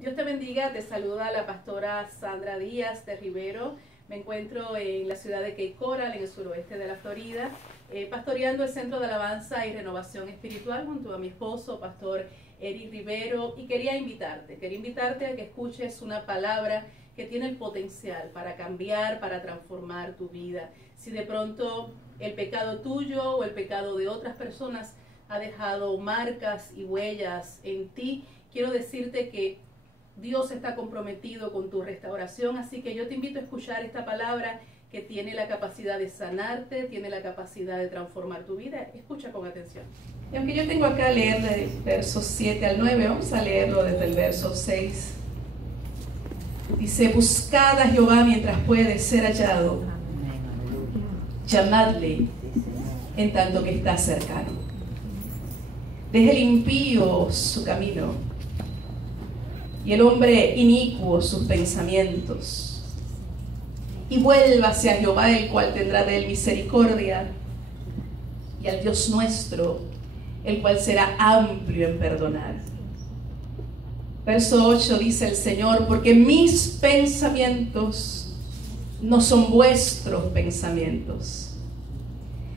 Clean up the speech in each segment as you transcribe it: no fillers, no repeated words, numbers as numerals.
Dios te bendiga, te saluda la pastora Sandra Díaz de Rivero. Me encuentro en la ciudad de Cape Coral, en el suroeste de la Florida, pastoreando el Centro de Alabanza y Renovación Espiritual junto a mi esposo, pastor Eric Rivero, y quería invitarte a que escuches una palabra que tiene el potencial para cambiar, para transformar tu vida. Si de pronto el pecado tuyo o el pecado de otras personas ha dejado marcas y huellas en ti, quiero decirte que Dios está comprometido con tu restauración, así que yo te invito a escuchar esta palabra que tiene la capacidad de sanarte, tiene la capacidad de transformar tu vida. Escucha con atención. Y aunque yo tengo acá a leer del verso 7 al 9, vamos a leerlo desde el verso 6. Dice: buscad a Jehová mientras puede ser hallado, llamadle en tanto que está cercano. Deje el impío su camino y el hombre inicuo sus pensamientos, y vuélvase a Jehová, el cual tendrá de él misericordia, y al Dios nuestro, el cual será amplio en perdonar. Verso 8 dice el Señor: porque mis pensamientos no son vuestros pensamientos,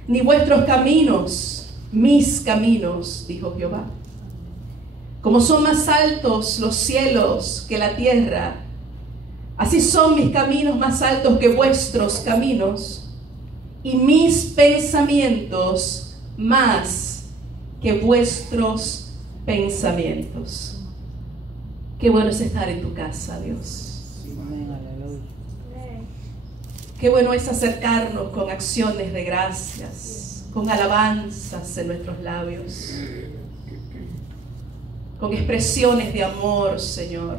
ni vuestros caminos mis caminos, dijo Jehová. Como son más altos los cielos que la tierra, así son mis caminos más altos que vuestros caminos, y mis pensamientos más que vuestros pensamientos. Qué bueno es estar en tu casa, Dios. Qué bueno es acercarnos con acciones de gracias, con alabanzas en nuestros labios, con expresiones de amor, Señor.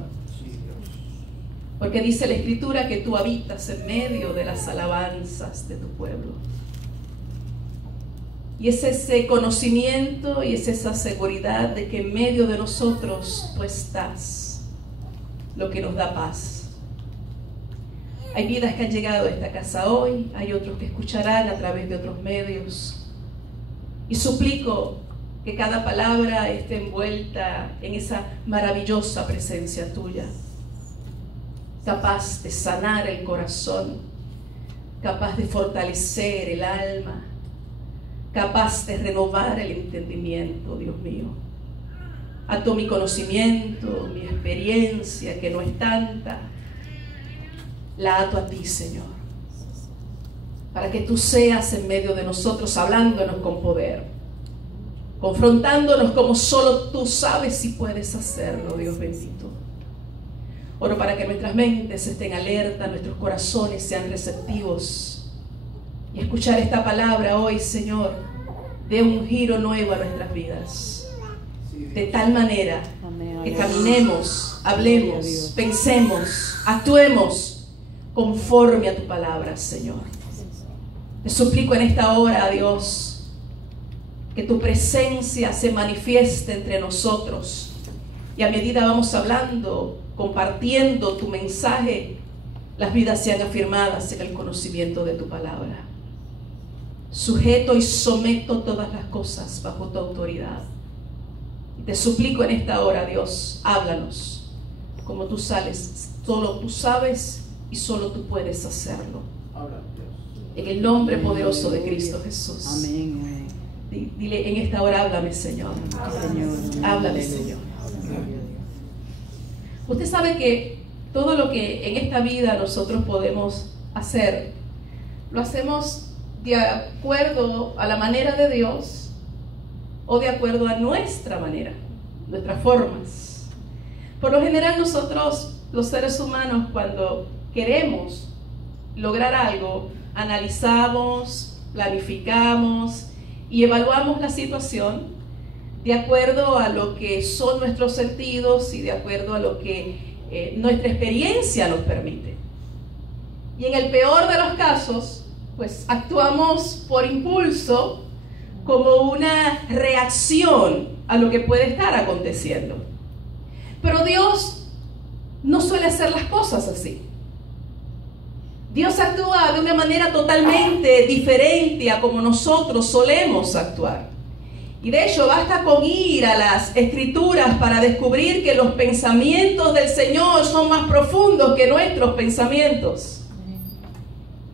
Porque dice la Escritura que tú habitas en medio de las alabanzas de tu pueblo. Y es ese conocimiento y es esa seguridad de que en medio de nosotros tú estás, lo que nos da paz. Hay vidas que han llegado a esta casa hoy, hay otros que escucharán a través de otros medios. Y suplico que cada palabra esté envuelta en esa maravillosa presencia tuya, capaz de sanar el corazón, capaz de fortalecer el alma, capaz de renovar el entendimiento, Dios mío. Ato mi conocimiento, mi experiencia, que no es tanta, la ato a ti, Señor, para que tú seas en medio de nosotros, hablándonos con poder, confrontándonos como solo tú sabes y puedes hacerlo, Dios bendito. Oro para que nuestras mentes estén alertas, nuestros corazones sean receptivos, y escuchar esta palabra hoy, Señor, dé un giro nuevo a nuestras vidas, de tal manera que caminemos, hablemos, pensemos, actuemos conforme a tu palabra, Señor. Te suplico en esta hora, Dios, que tu presencia se manifieste entre nosotros, y a medida vamos hablando, compartiendo tu mensaje, las vidas sean afirmadas en el conocimiento de tu palabra. Sujeto y someto todas las cosas bajo tu autoridad. Y te suplico en esta hora, Dios, háblanos como tú sales, solo tú sabes y solo tú puedes hacerlo. En el nombre poderoso de Cristo Jesús. Amén. Dile en esta hora: háblame, Señor. Háblame, Señor. Usted sabe que todo lo que en esta vida nosotros podemos hacer, lo hacemos de acuerdo a la manera de Dios o de acuerdo a nuestra manera, nuestras formas. Por lo general nosotros, los seres humanos, cuando queremos lograr algo, analizamos, planificamos y evaluamos la situación de acuerdo a lo que son nuestros sentidos y de acuerdo a lo que nuestra experiencia nos permite. Y en el peor de los casos, pues actuamos por impulso, como una reacción a lo que puede estar aconteciendo. Pero Dios no suele hacer las cosas así. Dios actúa de una manera totalmente diferente a como nosotros solemos actuar. Y de hecho basta con ir a las Escrituras para descubrir que los pensamientos del Señor son más profundos que nuestros pensamientos.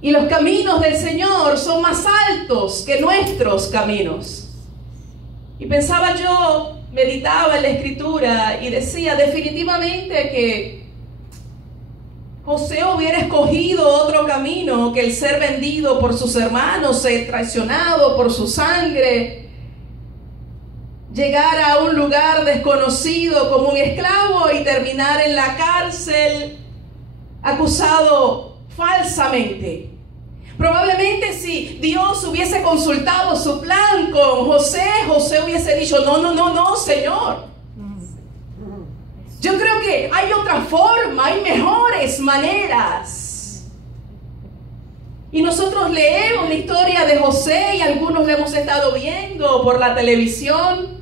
Y los caminos del Señor son más altos que nuestros caminos. Y pensaba yo, meditaba en la Escritura y decía definitivamente que José hubiera escogido otro camino que el ser vendido por sus hermanos, ser traicionado por su sangre, llegar a un lugar desconocido como un esclavo y terminar en la cárcel acusado falsamente. Probablemente si Dios hubiese consultado su plan con José, José hubiese dicho, no, Señor. Yo creo que hay otra forma, hay mejores maneras. Y nosotros leemos la historia de José y algunos la hemos estado viendo por la televisión.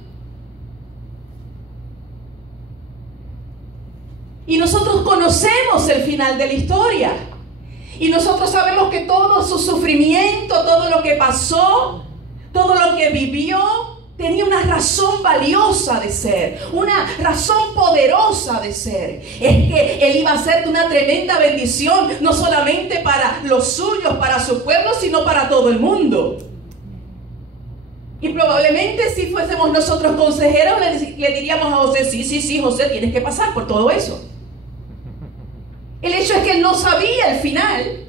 Y nosotros conocemos el final de la historia. Y nosotros sabemos que todo su sufrimiento, todo lo que pasó, todo lo que vivió, tenía una razón valiosa de ser, una razón poderosa de ser. Es que él iba a ser de una tremenda bendición, no solamente para los suyos, para su pueblo, sino para todo el mundo. Y probablemente si fuésemos nosotros consejeros, le diríamos a José, sí, José, tienes que pasar por todo eso. El hecho es que él no sabía el final.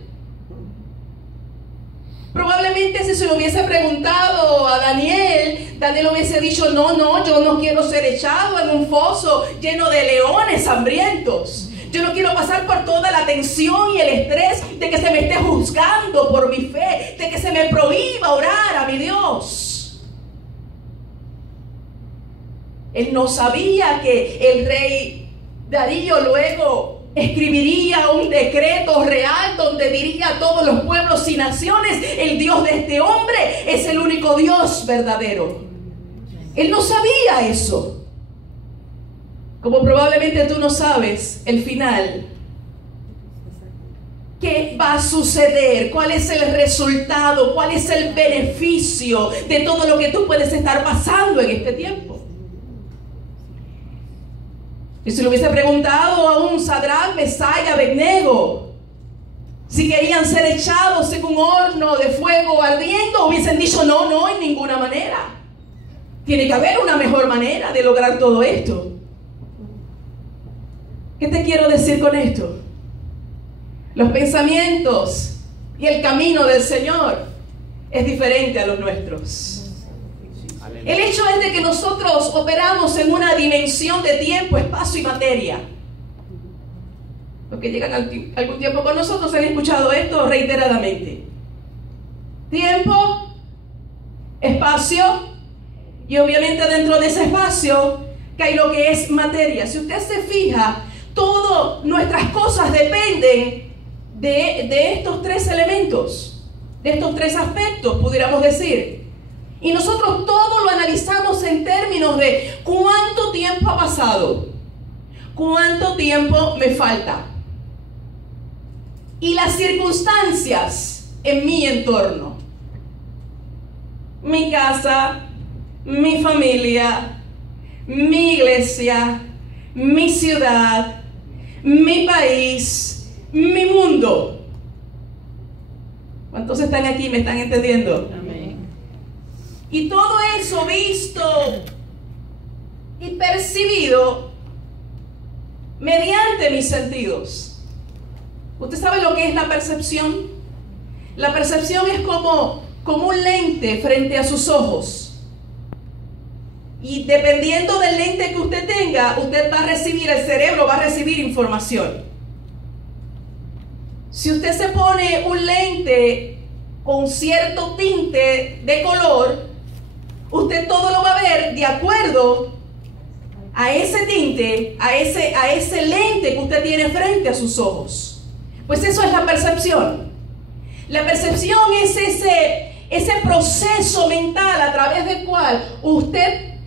Probablemente si se lo hubiese preguntado a Daniel, Daniel hubiese dicho, no, yo no quiero ser echado en un foso lleno de leones hambrientos. Yo no quiero pasar por toda la tensión y el estrés de que se me esté juzgando por mi fe, de que se me prohíba orar a mi Dios. Él no sabía que el rey Darío luego escribiría un decreto real donde diría a todos los pueblos y naciones, el Dios de este hombre es el único Dios verdadero. Él no sabía eso. Como probablemente tú no sabes el final. ¿Qué va a suceder? ¿Cuál es el resultado? ¿Cuál es el beneficio de todo lo que tú puedes estar pasando en este tiempo? Y si le hubiese preguntado a un Sadrach, Mesach y Abednego si querían ser echados en un horno de fuego ardiendo, hubiesen dicho no, en ninguna manera. Tiene que haber una mejor manera de lograr todo esto. ¿Qué te quiero decir con esto? Los pensamientos y el camino del Señor es diferente a los nuestros. El hecho es de que nosotros operamos en una dimensión de tiempo, espacio y materia. Los que llegan algún tiempo con nosotros han escuchado esto reiteradamente. Tiempo, espacio, y obviamente dentro de ese espacio cae lo que es materia. Si usted se fija, todas nuestras cosas dependen de estos tres elementos, de estos tres aspectos, pudiéramos decir. Y nosotros todo lo analizamos en términos de cuánto tiempo ha pasado, cuánto tiempo me falta, y las circunstancias en mi entorno, mi casa, mi familia, mi iglesia, mi ciudad, mi país, mi mundo. ¿Cuántos están aquí? ¿Me están entendiendo? Amén. Y todo eso visto y percibido mediante mis sentidos. ¿Usted sabe lo que es la percepción? La percepción es como un lente frente a sus ojos. Y dependiendo del lente que usted tenga, usted va a recibir, el cerebro va a recibir información. Si usted se pone un lente con cierto tinte de color, usted todo lo va a ver de acuerdo a ese tinte, a ese lente que usted tiene frente a sus ojos. Pues eso es la percepción. La percepción es ese proceso mental a través del cual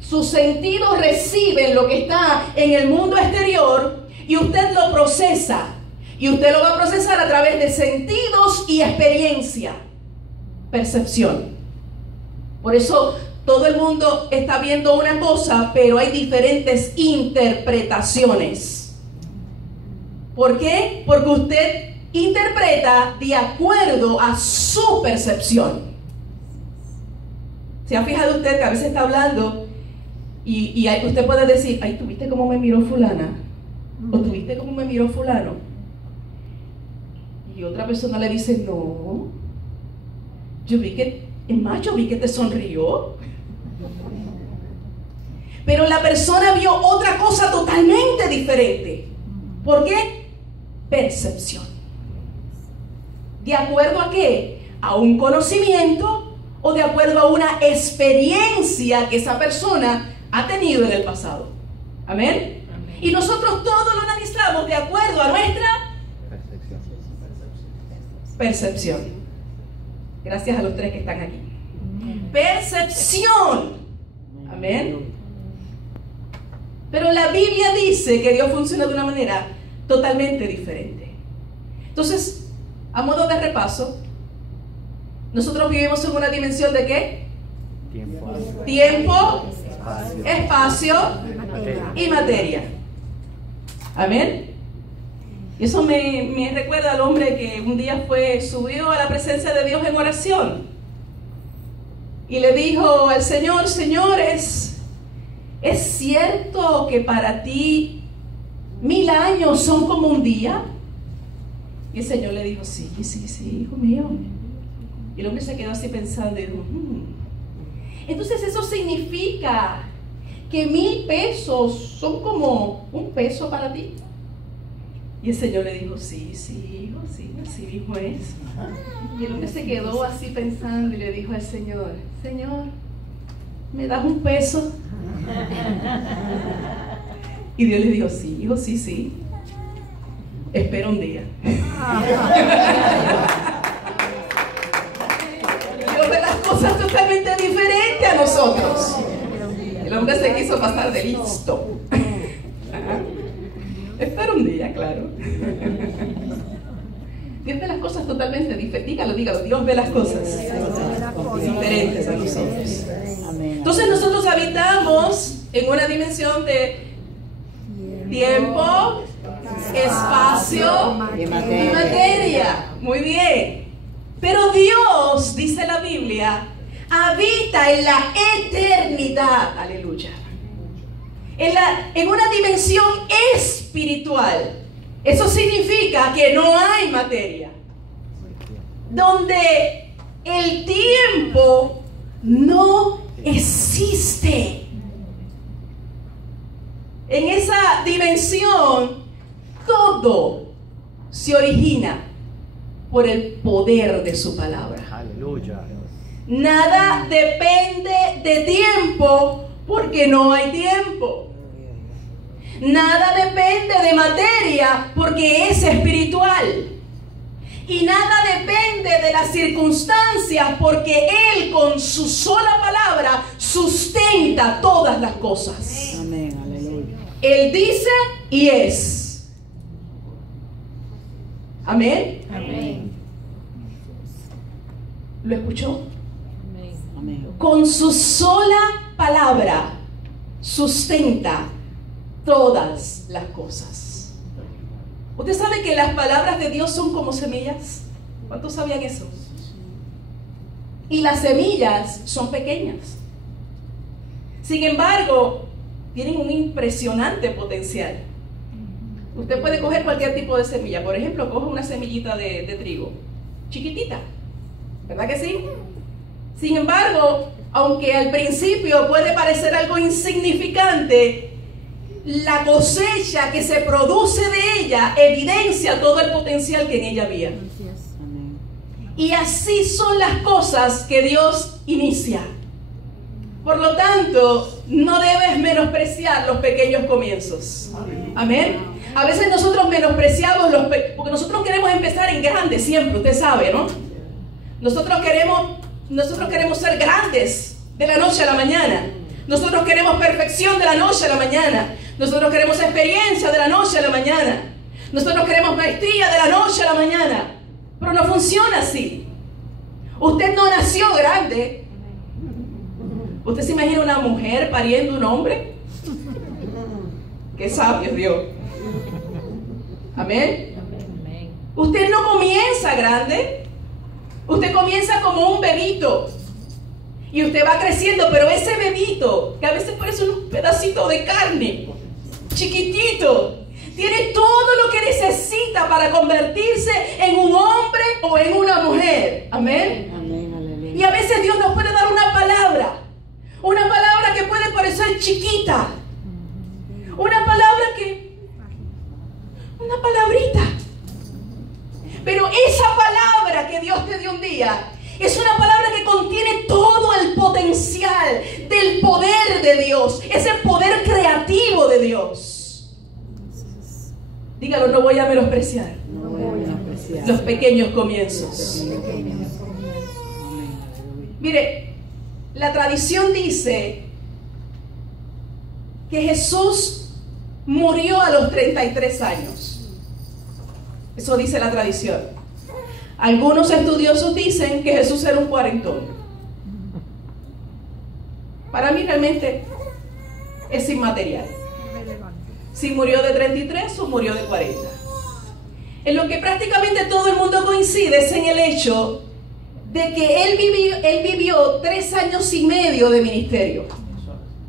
sus sentidos reciben lo que está en el mundo exterior y usted lo procesa. Y usted lo va a procesar a través de sentidos y experiencia. Percepción. Por eso todo el mundo está viendo una cosa, pero hay diferentes interpretaciones. ¿Por qué? Porque usted interpreta de acuerdo a su percepción. ¿Se ha fijado usted que a veces está hablando y usted puede decir, ay, ¿tuviste cómo me miró fulana? ¿O tuviste cómo me miró fulano? Y otra persona le dice, no, yo vi que te sonrió. Pero la persona vio otra cosa totalmente diferente. ¿Por qué? Percepción. ¿De acuerdo a qué? ¿A un conocimiento o de acuerdo a una experiencia que esa persona ha tenido en el pasado? ¿Amén? Amén. Y nosotros todo lo analizamos de acuerdo a nuestra percepción. Gracias a los tres que están aquí. Percepción. Amén. Pero la Biblia dice que Dios funciona de una manera totalmente diferente. Entonces, a modo de repaso, nosotros vivimos en una dimensión de ¿qué? Tiempo, espacio y materia. Amén. Y eso me recuerda al hombre que un día subió a la presencia de Dios en oración y le dijo al Señor, Señores, ¿es cierto que para ti 1000 años son como un día? Y el Señor le dijo, sí, hijo mío. Y el hombre se quedó así pensando y dijo, Entonces eso significa que 1000 pesos son como un peso para ti. Y el Señor le dijo, sí, hijo, sí, así mismo es. Y el hombre se quedó así pensando y le dijo al Señor, Señor, ¿me das un peso? Y Dios le dijo, sí, hijo, sí. Espera un día. Dios ve las cosas totalmente diferentes a nosotros. El hombre se quiso pasar de listo. Espera un día, claro. Dios ve las cosas totalmente diferentes. Dígalo, Dios ve las cosas diferentes a nosotros. Entonces nosotros habitamos en una dimensión de tiempo, espacio y materia. Muy bien. Pero Dios, dice la Biblia, habita en la eternidad. Aleluya. En una dimensión espiritual. Eso significa que no hay materia. Donde el tiempo no existe. En esa dimensión, todo se origina por el poder de su palabra. Aleluya. Nada depende de tiempo porque no hay tiempo. Nada depende de materia porque es espiritual. Y nada depende de las circunstancias porque Él con su sola palabra sustenta todas las cosas. Amén, aleluya. Él dice y es. Amén. Amén. ¿Lo escuchó? Amén. Con su sola palabra sustenta todas las cosas. ¿Usted sabe que las palabras de Dios son como semillas? ¿Cuántos sabían eso? Y las semillas son pequeñas. Sin embargo, tienen un impresionante potencial. Usted puede coger cualquier tipo de semilla. Por ejemplo, coge una semillita de trigo, chiquitita, ¿verdad que sí? Sin embargo, aunque al principio puede parecer algo insignificante, la cosecha que se produce de ella evidencia todo el potencial que en ella había. Y así son las cosas que Dios inicia. Por lo tanto, no debes menospreciar los pequeños comienzos. Amén. A veces nosotros menospreciamos porque nosotros queremos empezar en grande siempre, usted sabe, ¿no? Nosotros queremos ser grandes de la noche a la mañana. Nosotros queremos perfección de la noche a la mañana. Nosotros queremos experiencia de la noche a la mañana. Nosotros queremos maestría de la noche a la mañana. Pero no funciona así. Usted no nació grande. ¿Usted se imagina una mujer pariendo un hombre? ¡Qué sabio es Dios! Amén. Usted no comienza grande. Usted comienza como un bebito. Y usted va creciendo, pero ese bebito, que a veces parece un pedacito de carne, chiquitito, tiene todo lo que necesita para convertirse en un hombre o en una mujer. Amén. Amén. Y a veces Dios nos puede dar una palabra que puede parecer chiquita, una palabrita, pero esa palabra que Dios te dio un día es una palabra que contiene todo el potencial del poder de Dios, ese poder creativo de Dios. Dígalo, no voy a menospreciar, los pequeños comienzos. Mire, la tradición dice que Jesús murió a los 33 años. Eso dice la tradición. Algunos estudiosos dicen que Jesús era un cuarentón. Para mí realmente es inmaterial. Si murió de 33 o murió de 40. En lo que prácticamente todo el mundo coincide es en el hecho de que él vivió 3 años y medio de ministerio.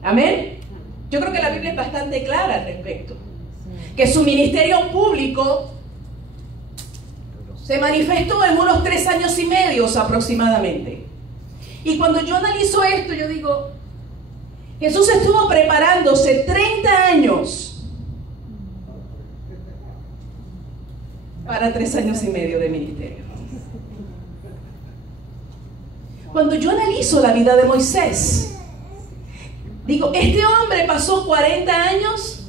Amén. Yo creo que la Biblia es bastante clara al respecto. Que su ministerio público se manifestó en unos 3 años y medio aproximadamente. Y cuando yo analizo esto, yo digo, Jesús estuvo preparándose 30 años para 3 años y medio de ministerio. Cuando yo analizo la vida de Moisés, digo, este hombre pasó 40 años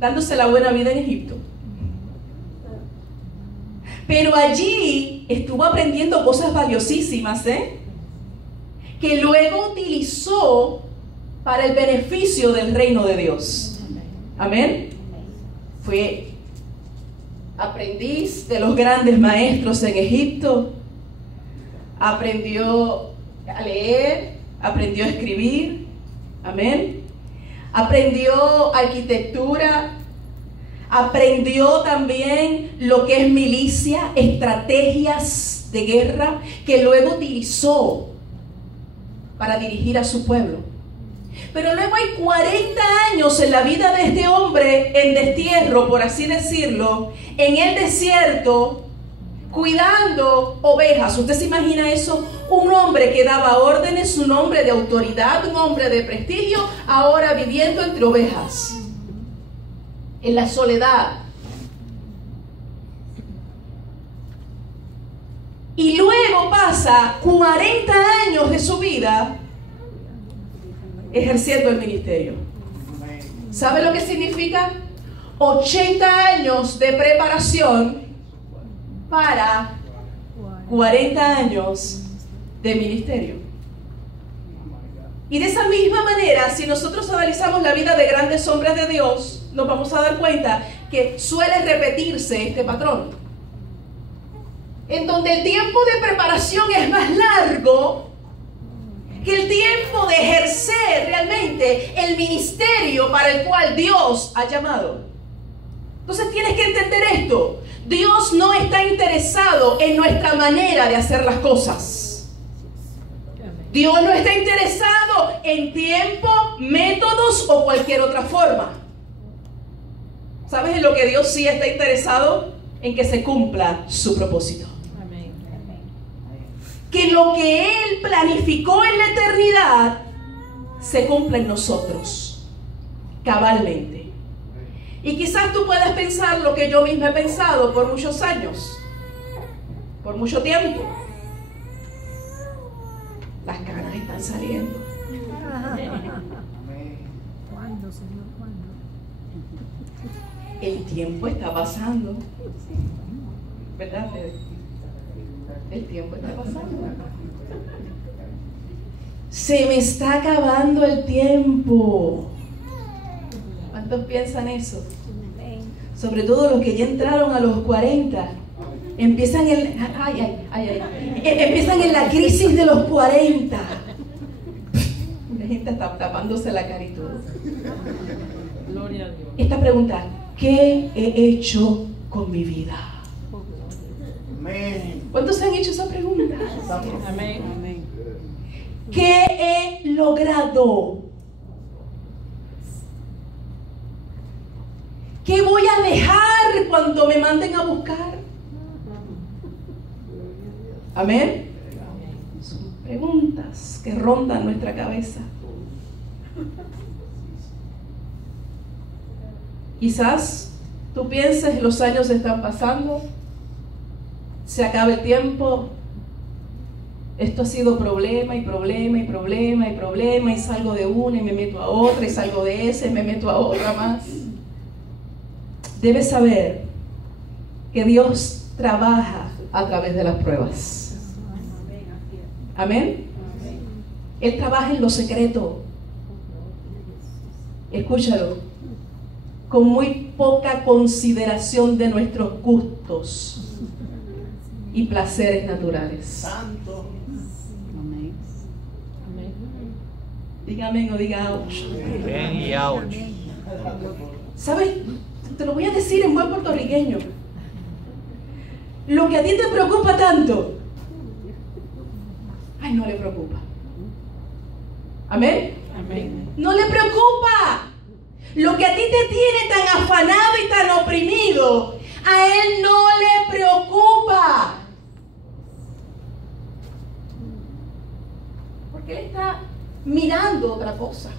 dándose la buena vida en Egipto. Pero allí estuvo aprendiendo cosas valiosísimas, que luego utilizó para el beneficio del reino de Dios. Amén. Fue aprendiz de los grandes maestros en Egipto. Aprendió a leer, aprendió a escribir. Amén. Aprendió arquitectura. Aprendió también lo que es milicia, estrategias de guerra, que luego utilizó para dirigir a su pueblo. Pero luego hay 40 años en la vida de este hombre en destierro, por así decirlo, en el desierto, cuidando ovejas. ¿Usted se imagina eso? Un hombre que daba órdenes, un hombre de autoridad, un hombre de prestigio, ahora viviendo entre ovejas, en la soledad. Y luego pasa 40 años de su vida ejerciendo el ministerio. ¿Sabe lo que significa? 80 años de preparación para 40 años de ministerio. Y de esa misma manera, si nosotros analizamos la vida de grandes hombres de Dios, nos vamos a dar cuenta que suele repetirse este patrón, en donde el tiempo de preparación es más largo que el tiempo de ejercer realmente el ministerio para el cual Dios ha llamado. Entonces tienes que entender esto. Dios no está interesado en nuestra manera de hacer las cosas. Dios no está interesado en tiempo, métodos o cualquier otra forma. ¿Sabes en lo que Dios sí está interesado? En que se cumpla su propósito. Amén. Que lo que Él planificó en la eternidad se cumpla en nosotros, cabalmente. Y quizás tú puedas pensar lo que yo misma he pensado por muchos años, por mucho tiempo. Las caras están saliendo. ¿Cuándo, Señor? ¿Cuándo? El tiempo está pasando. ¿Verdad, Fede? El tiempo está pasando. Se me está acabando el tiempo. ¿Cuántos piensan eso? Sobre todo los que ya entraron a los 40. Empiezan empiezan en la crisis de los 40. Hay gente hasta tapándose la cara y todo. Gloria a Dios. Esta pregunta, ¿qué he hecho con mi vida? Amén. ¿Cuántos han hecho esa pregunta? Amén. Amén. ¿Qué he logrado? ¿Qué voy a dejar cuando me manden a buscar? Amén. Son preguntas que rondan nuestra cabeza. Quizás tú pienses, los años están pasando, se acaba el tiempo, esto ha sido problema y problema y problema y problema, y salgo de una y me meto a otra, y salgo de esa y me meto a otra más. Debes saber que Dios trabaja a través de las pruebas. Amén. Él trabaja en lo secreto. Escúchalo. Con muy poca consideración de nuestros gustos y placeres naturales. Santo. Amén. Diga amén o diga ouch. Amén y ouch. ¿Sabes? Te lo voy a decir en buen puertorriqueño. Lo que a ti te preocupa tanto, ay, no le preocupa. ¿Amén? Amén. No le preocupa. Lo que a ti te tiene tan afanado y tan oprimido, a él no le preocupa. Porque él está mirando otra cosa.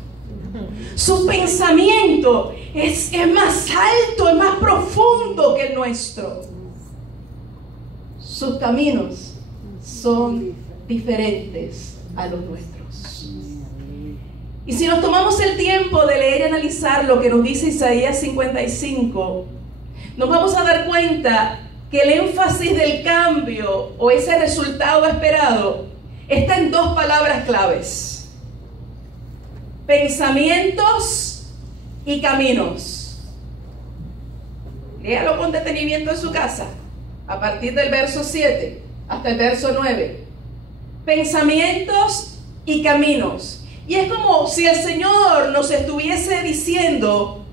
Su pensamiento es más alto, es más profundo que el nuestro. Sus caminos son diferentes a los nuestros. Y si nos tomamos el tiempo de leer y analizar lo que nos dice Isaías 55, nos vamos a dar cuenta que el énfasis del cambio o ese resultado esperado está en dos palabras claves: pensamientos y caminos. Léalo con detenimiento en su casa, a partir del verso 7 hasta el verso 9. Pensamientos y caminos. Y es como si el Señor nos estuviese diciendo: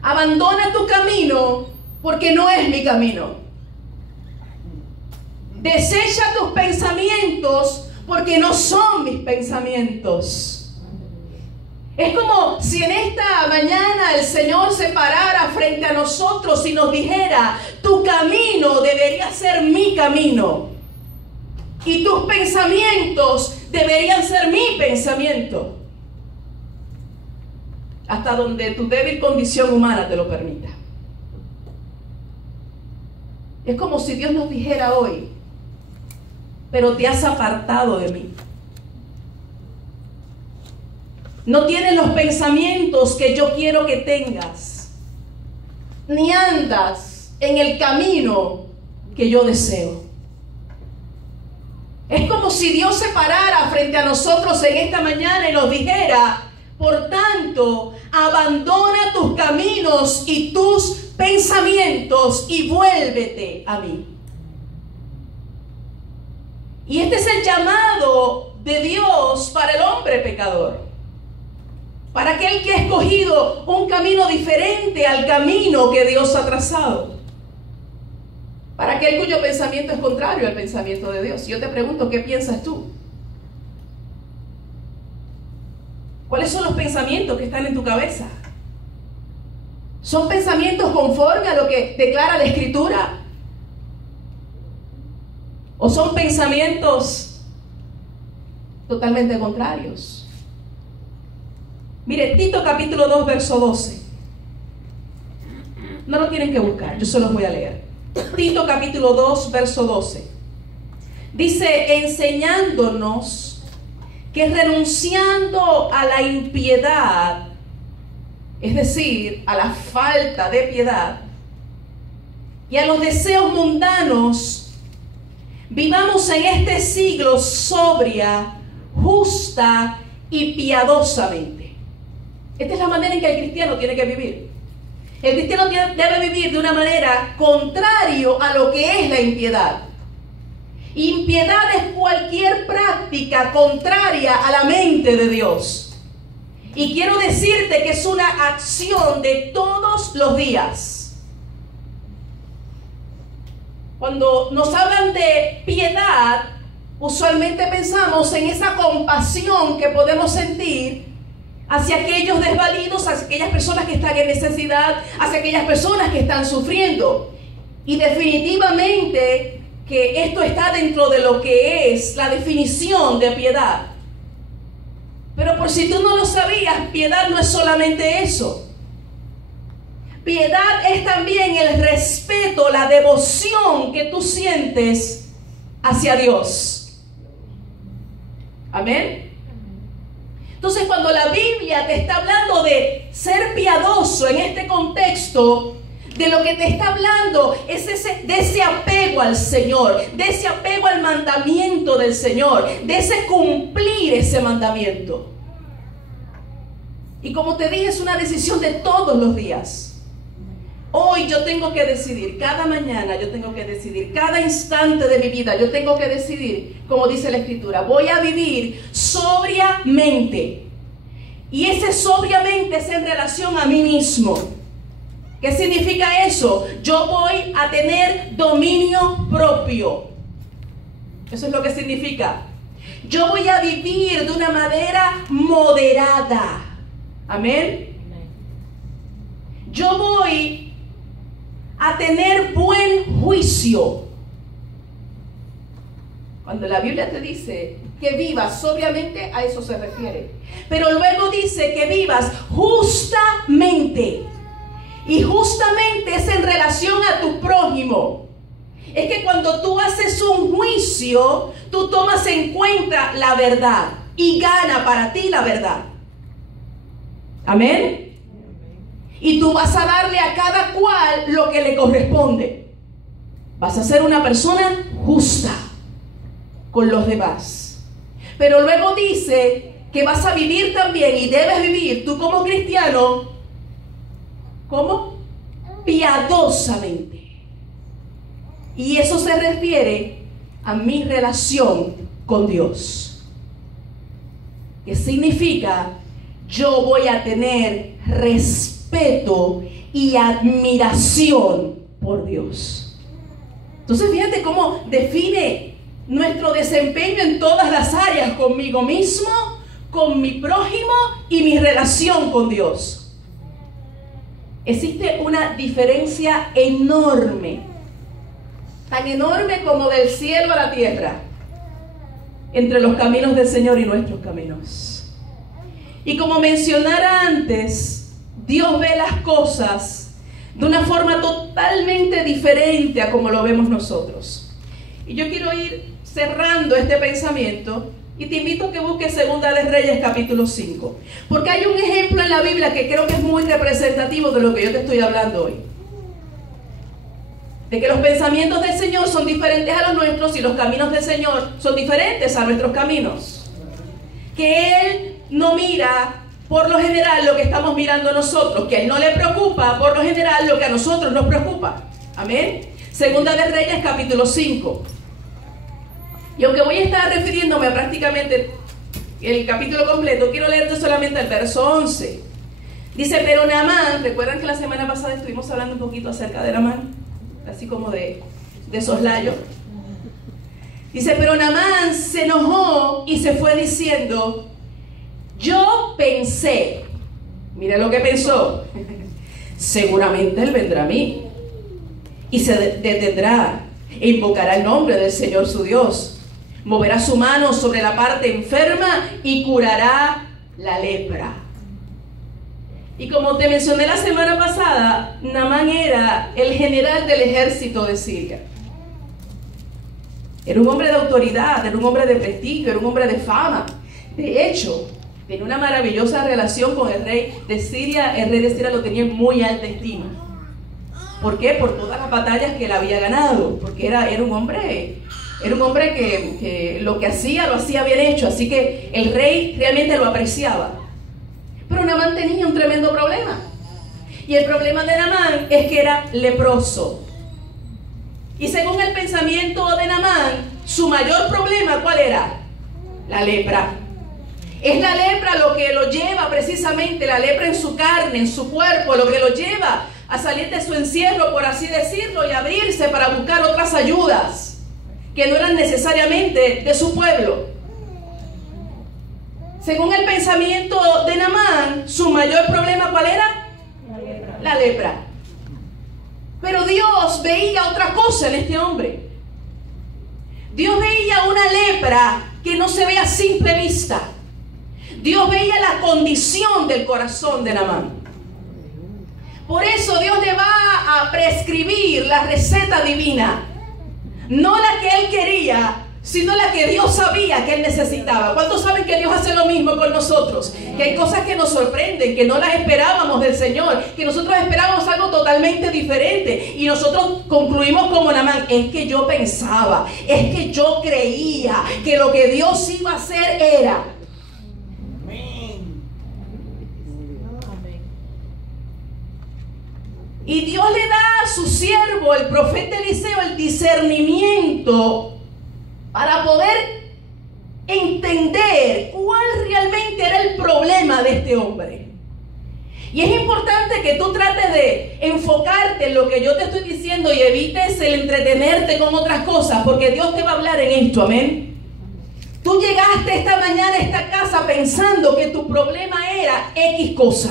abandona tu camino porque no es mi camino. Desecha tus pensamientos porque no son mis pensamientos. Es como si en esta mañana el Señor se parara frente a nosotros y nos dijera: tu camino debería ser mi camino y tus pensamientos deberían ser mi pensamiento, hasta donde tu débil condición humana te lo permita. Es como si Dios nos dijera hoy: pero te has apartado de mí. No tienes los pensamientos que yo quiero que tengas, ni andas en el camino que yo deseo. Es como si Dios se parara frente a nosotros en esta mañana y nos dijera: por tanto, abandona tus caminos y tus pensamientos y vuélvete a mí. Y este es el llamado de Dios para el hombre pecador, para aquel que ha escogido un camino diferente al camino que Dios ha trazado, para aquel cuyo pensamiento es contrario al pensamiento de Dios. Yo te pregunto, ¿qué piensas tú? ¿Cuáles son los pensamientos que están en tu cabeza? ¿Son pensamientos conforme a lo que declara la Escritura? ¿O son pensamientos totalmente contrarios? Mire, Tito capítulo 2, verso 12. No lo tienen que buscar, yo se los voy a leer. Tito capítulo 2, verso 12. Dice: enseñándonos que renunciando a la impiedad, es decir, a la falta de piedad, y a los deseos mundanos, vivamos en este siglo sobria, justa y piadosamente. Esta es la manera en que el cristiano tiene que vivir. El cristiano debe vivir de una manera contrario a lo que es la impiedad. Impiedad es cualquier práctica contraria a la mente de Dios. Y quiero decirte que es una acción de todos los días. Cuando nos hablan de piedad, usualmente pensamos en esa compasión que podemos sentir hacia aquellos desvalidos, hacia aquellas personas que están en necesidad, hacia aquellas personas que están sufriendo. Y definitivamente que esto está dentro de lo que es la definición de piedad. Pero por si tú no lo sabías, piedad no es solamente eso. Piedad es también el respeto, la devoción que tú sientes hacia Dios. Amén. Entonces, cuando la Biblia te está hablando de ser piadoso en este contexto, de lo que te está hablando es de ese apego al Señor, de ese apego al mandamiento del Señor, de ese cumplir ese mandamiento. Y como te dije, es una decisión de todos los días. Hoy yo tengo que decidir, cada mañana yo tengo que decidir, cada instante de mi vida yo tengo que decidir, como dice la Escritura, voy a vivir sobriamente. Y ese sobriamente es en relación a mí mismo. ¿Qué significa eso? Yo voy a tener dominio propio. Eso es lo que significa. Yo voy a vivir de una manera moderada. Amén. Yo voy a tener buen juicio. Cuando la Biblia te dice que vivas sobriamente, a eso se refiere. Pero luego dice que vivas justamente. Y justamente es en relación a tu prójimo. Es que cuando tú haces un juicio, tú tomas en cuenta la verdad y gana para ti la verdad. Amén. Y tú vas a darle a cada cual lo que le corresponde. Vas a ser una persona justa con los demás. Pero luego dice que vas a vivir también, y debes vivir tú como cristiano, ¿cómo? Piadosamente. Y eso se refiere a mi relación con Dios. ¿Qué significa? Yo voy a tener respeto y admiración por Dios. Entonces fíjate cómo define nuestro desempeño en todas las áreas, conmigo mismo, con mi prójimo y mi relación con Dios. Existe una diferencia enorme, tan enorme como del cielo a la tierra, entre los caminos del Señor y nuestros caminos. Y como mencionara antes, Dios ve las cosas de una forma totalmente diferente a como lo vemos nosotros. Y yo quiero ir cerrando este pensamiento y te invito a que busques Segunda de Reyes capítulo 5, porque hay un ejemplo en la Biblia que creo que es muy representativo de lo que yo te estoy hablando hoy. De que los pensamientos del Señor son diferentes a los nuestros y los caminos del Señor son diferentes a nuestros caminos. Que Él no mira por lo general lo que estamos mirando nosotros, que a Él no le preocupa por lo general lo que a nosotros nos preocupa. Amén. Segunda de Reyes capítulo 5. Y aunque voy a estar refiriéndome a prácticamente el capítulo completo, quiero leerte solamente el verso 11. Dice, pero Naamán, ¿recuerdan que la semana pasada estuvimos hablando un poquito acerca de Naamán? Así como de soslayo. Dice, pero Naamán se enojó y se fue diciendo, yo pensé, mira lo que pensó, seguramente él vendrá a mí y se detendrá e invocará el nombre del Señor su Dios. Moverá su mano sobre la parte enferma y curará la lepra. Y como te mencioné la semana pasada, Naamán era el general del ejército de Siria. Era un hombre de autoridad, era un hombre de prestigio, era un hombre de fama. De hecho, tenía una maravillosa relación con el rey de Siria. El rey de Siria lo tenía en muy alta estima. ¿Por qué? Por todas las batallas que él había ganado. Porque era un hombre que lo que hacía, lo hacía bien hecho. Así que el rey realmente lo apreciaba. Pero Naamán tenía un tremendo problema. Y el problema de Naamán es que era leproso. Y según el pensamiento de Naamán, su mayor problema, ¿cuál era? La lepra. Es la lepra lo que lo lleva precisamente, la lepra en su carne, en su cuerpo, lo que lo lleva a salir de su encierro, por así decirlo, y abrirse para buscar otras ayudas que no eran necesariamente de su pueblo. Según el pensamiento de Naamán, su mayor problema, ¿cuál era? La lepra. Pero Dios veía otra cosa en este hombre. Dios veía una lepra que no se ve a simple vista. Dios veía la condición del corazón de Naamán. Por eso Dios le va a prescribir la receta divina. No la que él quería, sino la que Dios sabía que él necesitaba. ¿Cuántos saben que Dios hace lo mismo con nosotros? Que hay cosas que nos sorprenden, que no las esperábamos del Señor, que nosotros esperábamos algo totalmente diferente. Y nosotros concluimos como Naamán: es que yo pensaba, es que yo creía que lo que Dios iba a hacer era. Y Dios le da a su siervo, el profeta Eliseo, el discernimiento para poder entender cuál realmente era el problema de este hombre. Y es importante que tú trates de enfocarte en lo que yo te estoy diciendo y evites el entretenerte con otras cosas, porque Dios te va a hablar en esto, amén. Tú llegaste esta mañana a esta casa pensando que tu problema era X cosa.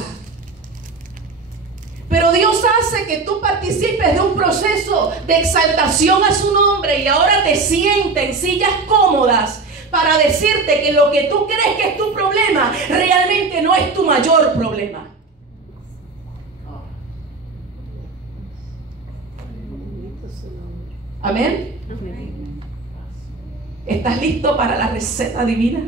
Pero Dios hace que tú participes de un proceso de exaltación a su nombre y ahora te sienta en sillas cómodas para decirte que lo que tú crees que es tu problema realmente no es tu mayor problema. Amén. ¿Estás listo para la receta divina?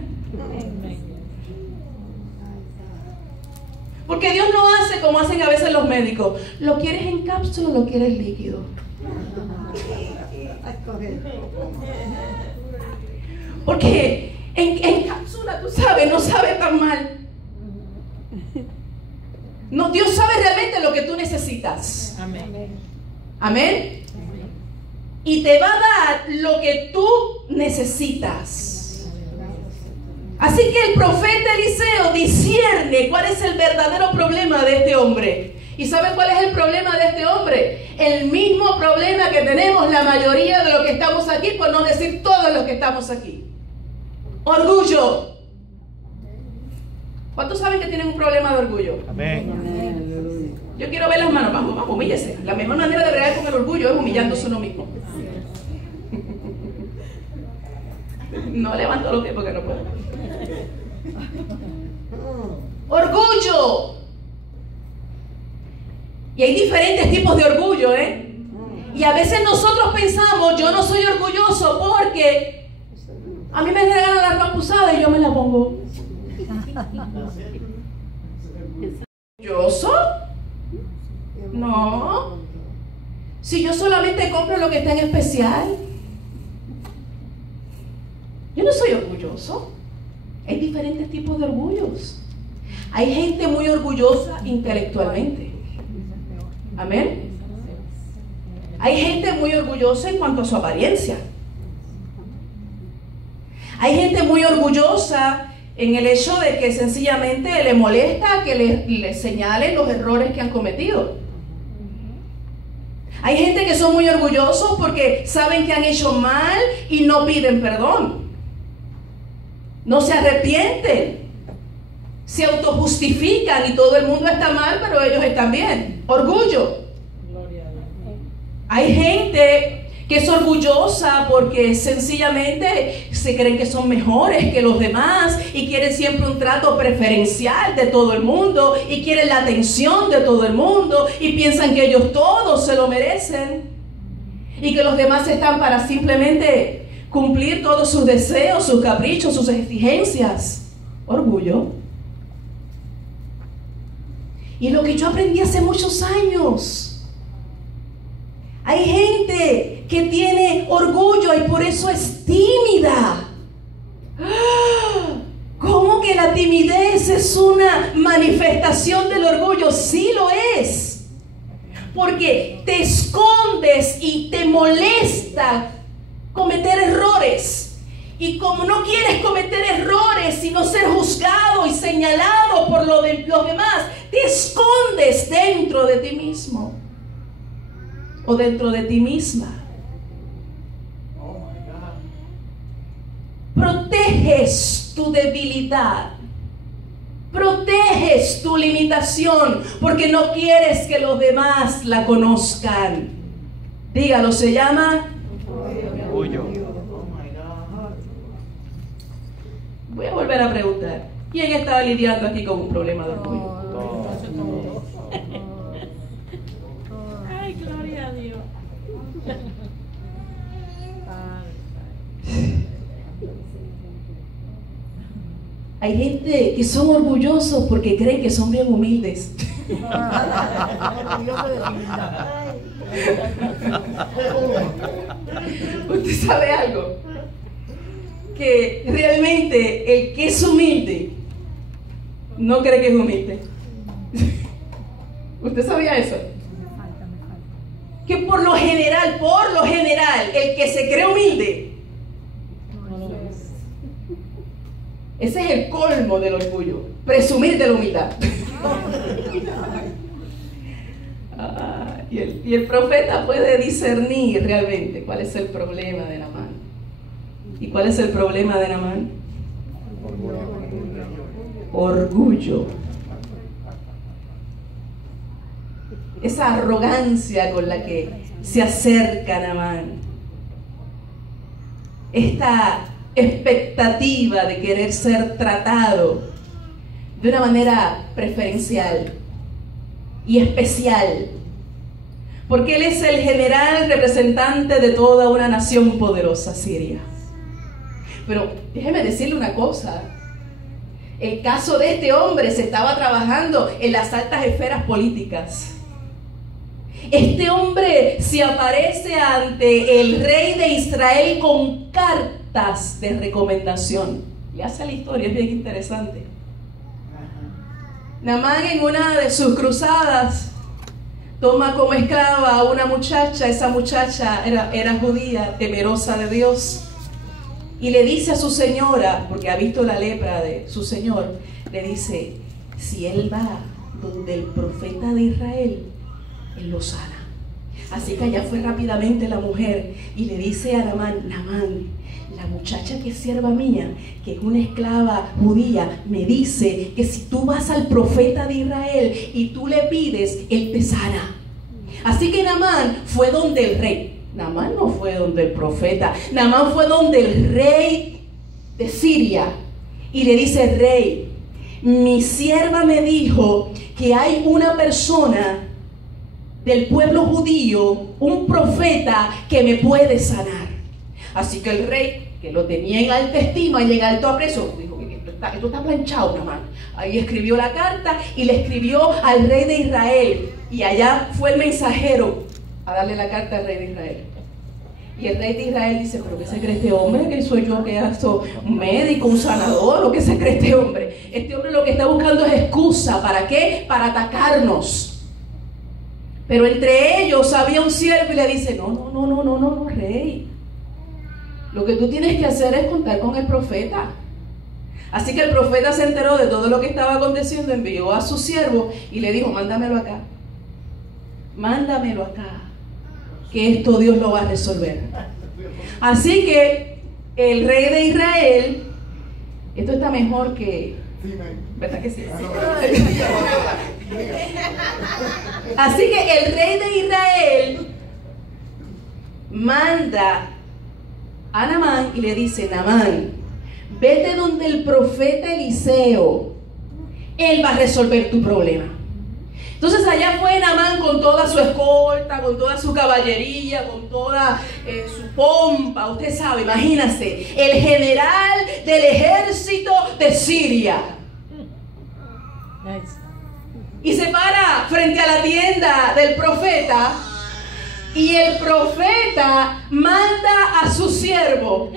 Porque Dios no hace como hacen a veces los médicos. ¿Lo quieres en cápsula o lo quieres líquido? Porque en cápsula, tú sabes, no sabe tan mal. No, Dios sabe realmente lo que tú necesitas. Amén. Amén. Y te va a dar lo que tú necesitas. Así que el profeta Eliseo discierne cuál es el verdadero problema de este hombre. ¿Y saben cuál es el problema de este hombre? El mismo problema que tenemos la mayoría de los que estamos aquí, por no decir todos los que estamos aquí. Orgullo. ¿Cuántos saben que tienen un problema de orgullo? Amén. Yo quiero ver las manos. Vamos, humíllese. La mejor manera de bregar con el orgullo es humillándose uno mismo. No levanto los pies porque no puedo. Orgullo. Y hay diferentes tipos de orgullo, ¿eh? Y a veces nosotros pensamos: yo no soy orgulloso porque a mí me regalan la ropa usada y yo me la pongo. ¿Orgulloso? No. Si yo solamente compro lo que está en especial. Yo no soy orgulloso. Hay diferentes tipos de orgullos. Hay gente muy orgullosa intelectualmente. Amén. Hay gente muy orgullosa en cuanto a su apariencia. Hay gente muy orgullosa en el hecho de que sencillamente le molesta que le señalen los errores que han cometido. Hay gente que son muy orgullosos porque saben que han hecho mal y no piden perdón. No se arrepienten, se autojustifican y todo el mundo está mal, pero ellos están bien. Orgullo. Hay gente que es orgullosa porque sencillamente se creen que son mejores que los demás y quieren siempre un trato preferencial de todo el mundo y quieren la atención de todo el mundo y piensan que ellos todos se lo merecen y que los demás están para simplemente cumplir todos sus deseos, sus caprichos, sus exigencias. Orgullo. Y lo que yo aprendí hace muchos años. Hay gente que tiene orgullo y por eso es tímida. ¿Cómo que la timidez es una manifestación del orgullo? Sí lo es. Porque te esconde vives y te molesta cometer errores. Y como no quieres cometer errores, sino ser juzgado y señalado por los demás, te escondes dentro de ti mismo o dentro de ti misma. Proteges tu debilidad, proteges tu limitación, porque no quieres que los demás la conozcan. Dígalo, se llama orgullo. Voy a volver a preguntar, ¿quién estaba lidiando aquí con un problema de orgullo? Ay, gloria a Dios. Hay gente que son orgullosos porque creen que son bien humildes. Usted sabe algo, que realmente el que es humilde no cree que es humilde. ¿Usted sabía eso? Que por lo general, el que se cree humilde, ese es el colmo del orgullo, presumir de la humildad. Y el profeta puede discernir realmente cuál es el problema de Naamán. ¿Y cuál es el problema de Naamán? Orgullo. Esa arrogancia con la que se acerca Naamán. Esta expectativa de querer ser tratado de una manera preferencial y especial, porque él es el general representante de toda una nación poderosa, Siria. Pero déjeme decirle una cosa, el caso de este hombre se estaba trabajando en las altas esferas políticas. Este hombre se aparece ante el rey de Israel con cartas de recomendación. Le hace la historia, es bien interesante. Naamán, en una de sus cruzadas, toma como esclava a una muchacha. Esa muchacha era judía, temerosa de Dios, y le dice a su señora, porque ha visto la lepra de su señor, le dice: si él va donde el profeta de Israel, él lo sana. Así que allá fue rápidamente la mujer y le dice a Naamán: Naamán, la muchacha que es sierva mía, que es una esclava judía, me dice que si tú vas al profeta de Israel y tú le pides, él te sana. Así que Naamán fue donde el rey. Naamán no fue donde el profeta, Naamán fue donde el rey de Siria y le dice: rey, mi sierva me dijo que hay una persona del pueblo judío, un profeta que me puede sanar. Así que el rey, que lo tenía en alta estima y en alto aprecio, dijo: esto está planchado, Naamán. Ahí escribió la carta y le escribió al rey de Israel, y allá fue el mensajero a darle la carta al rey de Israel. Y el rey de Israel dice: ¿pero qué se cree este hombre? ¿Que soy yo, que soy un médico, un sanador? ¿O qué se cree este hombre? Este hombre lo que está buscando es excusa. ¿Para qué? Para atacarnos. Pero entre ellos había un siervo y le dice: no, rey. Lo que tú tienes que hacer es contar con el profeta. Así que el profeta se enteró de todo lo que estaba aconteciendo, envió a su siervo y le dijo: mándamelo acá. Mándamelo acá, que esto Dios lo va a resolver. Así que el rey de Israel, esto está mejor que... ¿Verdad que sí? Así que el rey de Israel manda a Naamán y le dice: Naamán, vete donde el profeta Eliseo, él va a resolver tu problema. Entonces allá fue Naamán con toda su escolta, con toda su caballería, con toda su pompa. Usted sabe, imagínese, el general del ejército de Siria. Y se para frente a la tienda del profeta, y el profeta manda a su siervo: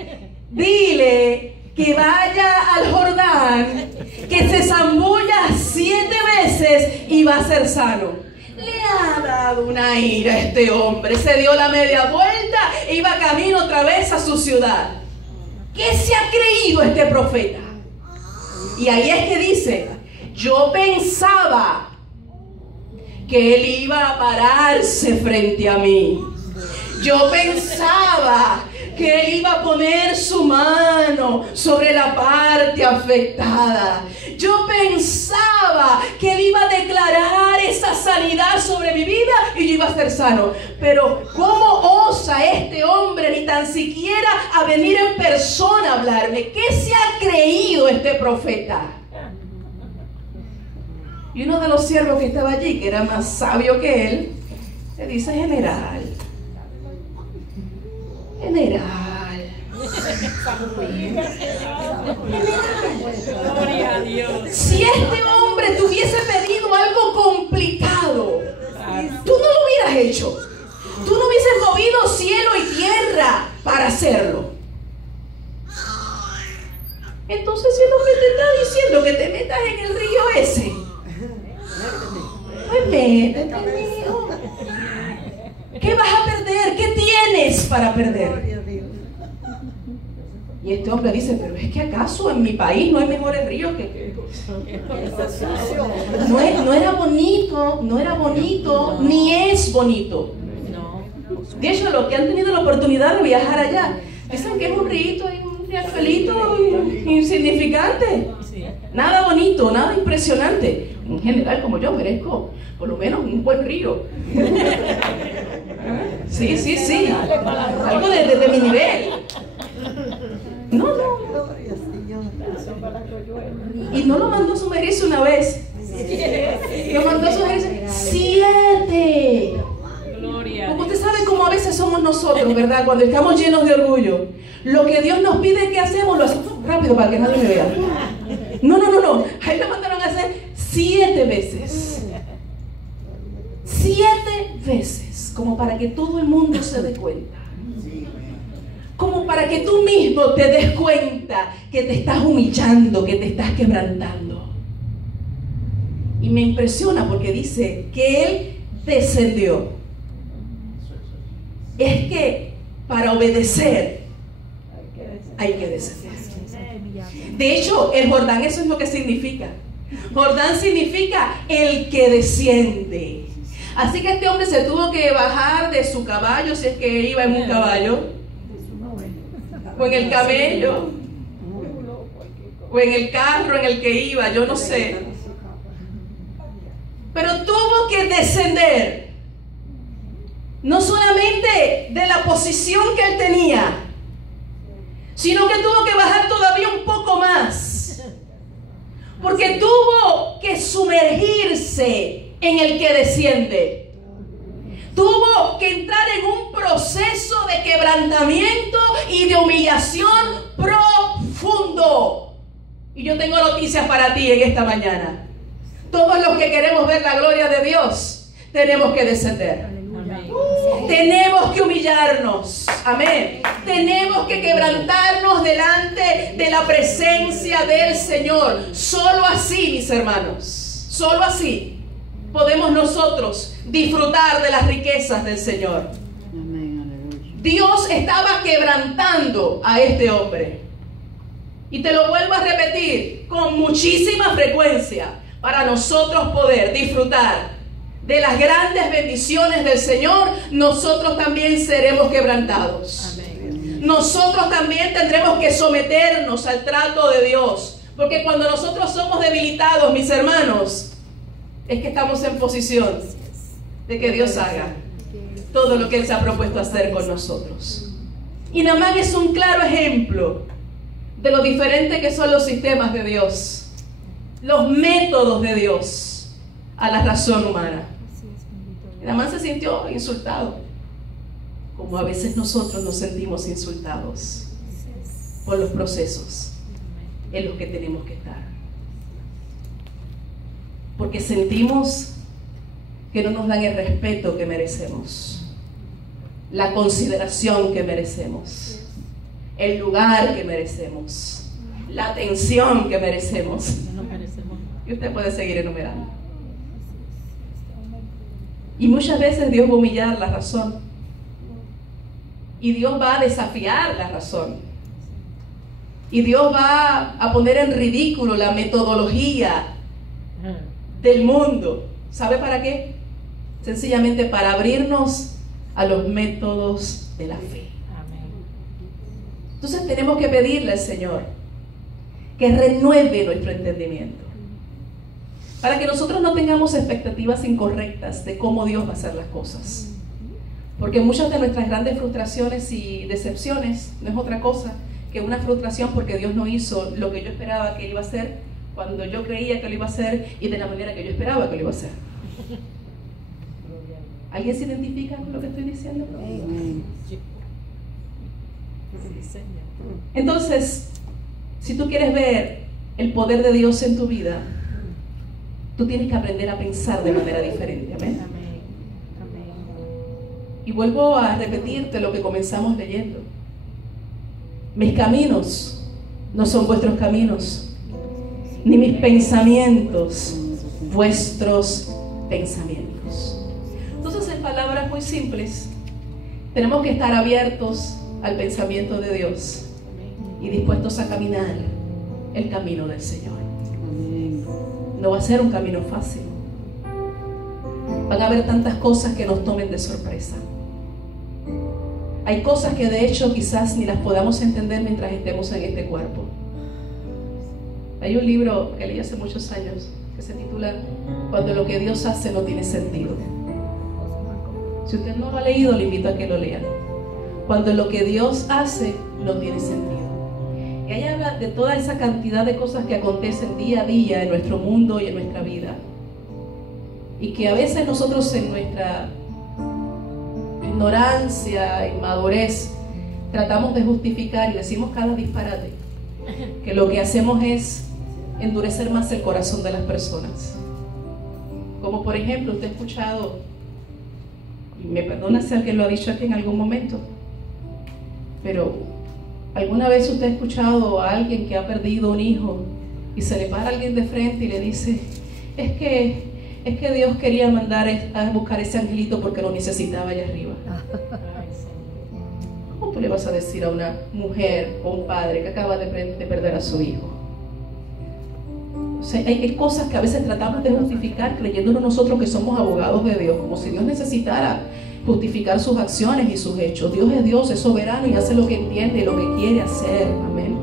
dile que vaya al Jordán, que se zambulla 7 veces y va a ser sano. Le le ha dado una ira a este hombre. Se dio la media vuelta e iba camino otra vez a su ciudad. ¿Qué se ha creído este profeta? Y ahí es que dice, yo pensaba que él iba a pararse frente a mí. Yo pensaba que él iba a poner su mano sobre la parte afectada. Yo pensaba que él iba a declarar esa sanidad sobre mi vida y yo iba a ser sano. Pero ¿cómo osa este hombre ni tan siquiera a venir en persona a hablarme? ¿Qué se ha creído este profeta? Y uno de los siervos que estaba allí, que era más sabio que él, le dice: general, Gloria a Dios. si este hombre te hubiese pedido algo complicado, tú no lo hubieras hecho. Tú no hubieses movido cielo y tierra para hacerlo. Entonces, si es lo que te está diciendo, que te metas en el río ese, pues métete, mijo. ¿Qué vas a perder? ¿Qué tienes para perder? Y este hombre dice: pero es que acaso en mi país no hay mejores ríos que... No era bonito, ni es bonito. De hecho, los que han tenido la oportunidad de viajar allá, dicen que es un río y un riachuelito insignificante. Nada bonito, nada impresionante. En general, como yo, merezco por lo menos un buen río. Sí. Algo de mi nivel. No. Y no lo mandó a sumergirse una vez. Lo mandó a sumergirse 7. Como ustedes saben cómo a veces somos nosotros, ¿verdad? Cuando estamos llenos de orgullo, lo que Dios nos pide que hacemos, lo hacemos rápido para que nadie me vea. No. Ahí lo mandaron a hacer 7 veces. 7 veces, como para que todo el mundo se dé cuenta. Como para que tú mismo te des cuenta que te estás humillando, que te estás quebrantando. Y me impresiona porque dice que él descendió. Es que para obedecer hay que descender. De hecho, el Jordán, eso es lo que significa. Jordán significa el que desciende. Así que este hombre se tuvo que bajar de su caballo, si es que iba en un caballo, o en el camello, o en el carro en el que iba, yo no sé. Pero tuvo que descender. No solamente de la posición que él tenía, sino que tuvo que bajar todavía un poco más. Porque tuvo que sumergirse en el que desciende. Tuvo que entrar en un proceso de quebrantamiento y de humillación profundo. Y yo tengo noticias para ti en esta mañana. Todos los que queremos ver la gloria de Dios, tenemos que descender. Tenemos que humillarnos, amén. Tenemos que quebrantarnos delante de la presencia del Señor. Solo así, mis hermanos, solo así podemos nosotros disfrutar de las riquezas del Señor. Dios estaba quebrantando a este hombre. Y te lo vuelvo a repetir con muchísima frecuencia, para nosotros poder disfrutar de las grandes bendiciones del Señor, nosotros también seremos quebrantados. Amén. Nosotros también tendremos que someternos al trato de Dios. Porque cuando nosotros somos debilitados, mis hermanos, es que estamos en posición de que Dios haga todo lo que Él se ha propuesto hacer con nosotros. Y Naamán es un claro ejemplo de lo diferente que son los sistemas de Dios, los métodos de Dios a la razón humana. Naamán se sintió insultado, como a veces nosotros nos sentimos insultados por los procesos en los que tenemos que estar. Porque sentimos que no nos dan el respeto que merecemos, la consideración que merecemos, el lugar que merecemos, la atención que merecemos. Y usted puede seguir enumerando. Y muchas veces Dios va a humillar la razón. Y Dios va a desafiar la razón. Y Dios va a poner en ridículo la metodología del mundo. ¿Sabe para qué? Sencillamente para abrirnos a los métodos de la fe. Entonces tenemos que pedirle al Señor que renueve nuestro entendimiento, para que nosotros no tengamos expectativas incorrectas de cómo Dios va a hacer las cosas. Porque muchas de nuestras grandes frustraciones y decepciones no es otra cosa que una frustración porque Dios no hizo lo que yo esperaba que Él iba a hacer, cuando yo creía que lo iba a hacer y de la manera que yo esperaba que lo iba a hacer. ¿Alguien se identifica con lo que estoy diciendo? Entonces, si tú quieres ver el poder de Dios en tu vida, tú tienes que aprender a pensar de manera diferente. Amén. Y vuelvo a repetirte lo que comenzamos leyendo. Mis caminos no son vuestros caminos, ni mis pensamientos vuestros pensamientos. Entonces, en palabras muy simples, tenemos que estar abiertos al pensamiento de Dios y dispuestos a caminar el camino del Señor. No va a ser un camino fácil. Van a haber tantas cosas que nos tomen de sorpresa. Hay cosas que de hecho quizás ni las podamos entender mientras estemos en este cuerpo. Hay un libro que leí hace muchos años que se titula Cuando lo que Dios hace no tiene sentido. Si usted no lo ha leído, le invito a que lo lea. Cuando lo que Dios hace no tiene sentido. Y ahí habla de toda esa cantidad de cosas que acontecen día a día en nuestro mundo y en nuestra vida. Y que a veces nosotros en nuestra ignorancia, inmadurez, tratamos de justificar y decimos cada disparate. Que lo que hacemos es endurecer más el corazón de las personas. Como por ejemplo, usted ha escuchado, y me perdona si alguien lo ha dicho aquí en algún momento, pero ¿alguna vez usted ha escuchado a alguien que ha perdido un hijo y se le para alguien de frente y le dice, es que Dios quería mandar a buscar ese angelito porque lo necesitaba allá arriba? ¿Cómo tú le vas a decir a una mujer o un padre que acaba de perder a su hijo? O sea, hay cosas que a veces tratamos de justificar creyéndonos nosotros que somos abogados de Dios, como si Dios necesitara justificar sus acciones y sus hechos. Dios es Dios, es soberano y hace lo que entiende y lo que quiere hacer. Amén.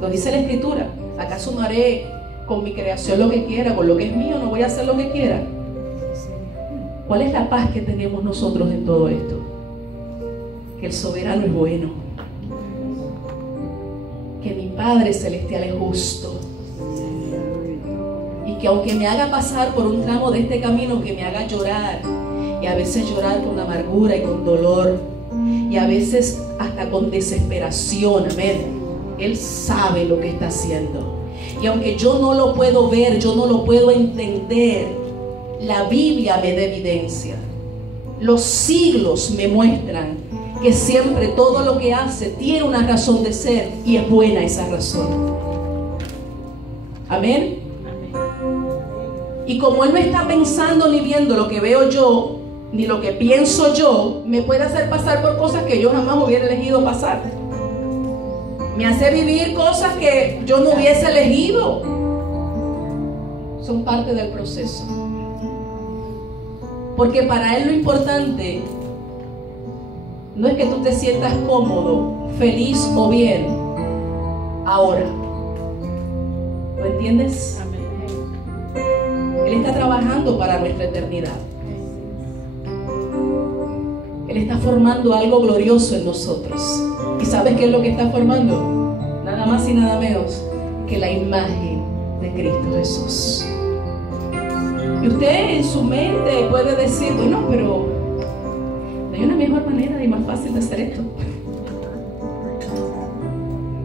Lo dice la Escritura. ¿Acaso no haré con mi creación lo que quiera? Con lo que es mío no voy a hacer lo que quiera. ¿Cuál es la paz que tenemos nosotros en todo esto? Que el soberano es bueno, que mi Padre Celestial es justo, y que aunque me haga pasar por un tramo de este camino que me haga llorar, y a veces llorar con amargura y con dolor, y a veces hasta con desesperación, amén, Él sabe lo que está haciendo. Y aunque yo no lo puedo ver, yo no lo puedo entender, la Biblia me da evidencia. Los siglos me muestran que siempre todo lo que hace tiene una razón de ser, y es buena esa razón. Amén. Y como Él no está pensando ni viendo lo que veo yo, ni lo que pienso yo, me puede hacer pasar por cosas que yo jamás hubiera elegido pasar. Me hace vivir cosas que yo no hubiese elegido. Son parte del proceso. Porque para Él lo importante no es que tú te sientas cómodo, feliz o bien ahora. ¿Lo entiendes? Él está trabajando para nuestra eternidad. Él está formando algo glorioso en nosotros. ¿Y sabes qué es lo que está formando? Nada más y nada menos que la imagen de Cristo Jesús. Y usted en su mente puede decir, bueno, pero hay una mejor manera y más fácil de hacer esto.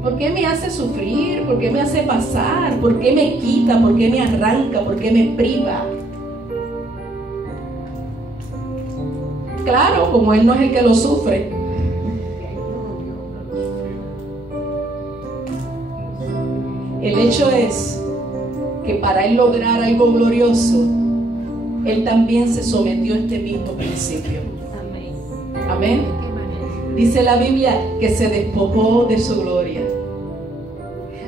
¿Por qué me hace sufrir? ¿Por qué me hace pasar? ¿Por qué me quita? ¿Por qué me arranca? ¿Por qué me priva? Claro, como Él no es el que lo sufre. El hecho es que para Él lograr algo glorioso, Él también se sometió a este mismo principio. Amén. Dice la Biblia que se despojó de su gloria,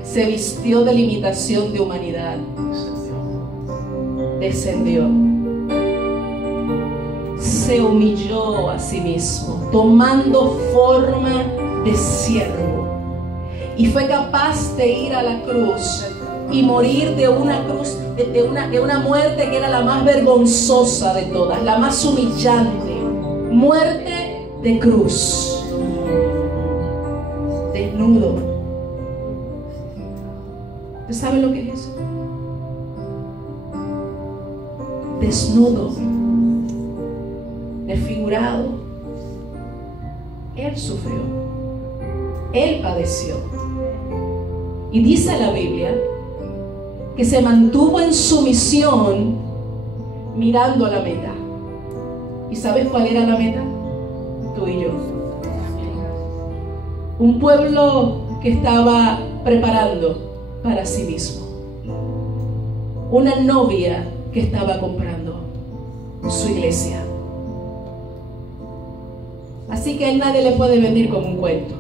se vistió de la imitación de humanidad, descendió, se humilló a sí mismo, tomando forma de siervo, y fue capaz de ir a la cruz y morir de una cruz, de una muerte que era la más vergonzosa de todas, la más humillante, muerte de cruz, desnudo. ¿Usted sabe lo que es eso? Desnudo, desfigurado. Él sufrió, Él padeció. Y dice la Biblia que se mantuvo en sumisión mirando a la meta. ¿Y sabes cuál era la meta? Tú y yo. Un pueblo que estaba preparando para sí mismo. Una novia que estaba comprando su iglesia. Así que a él nadie le puede venir con un cuento.